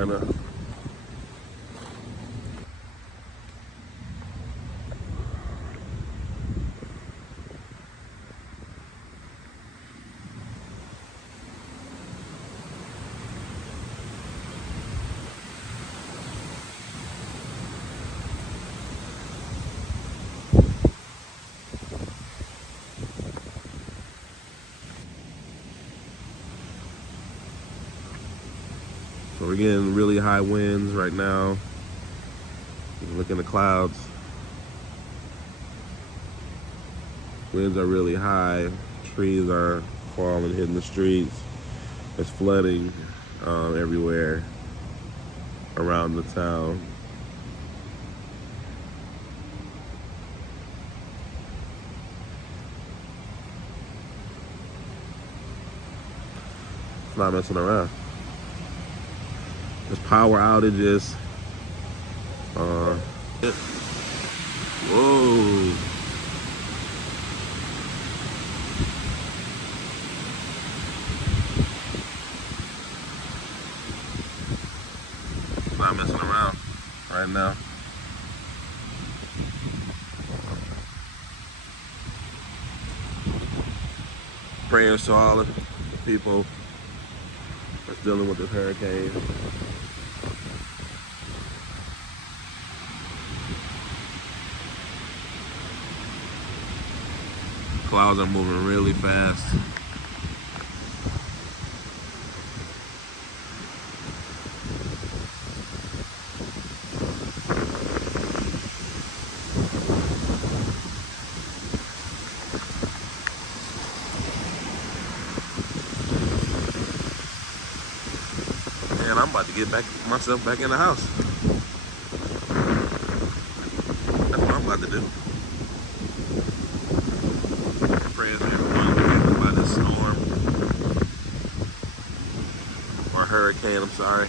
Carolina. So we're getting really high winds right now. Look in the clouds. Winds are really high. Trees are falling, hitting the streets. It's flooding everywhere around the town. It's not messing around. There's power outages. Whoa. It's not messing around right now. Prayers to all the people that's dealing with this hurricane. Clouds are moving really fast. And I'm about to get myself back in the house. That's what I'm about to do. Prayers to everyone affected by this storm. Or hurricane, I'm sorry.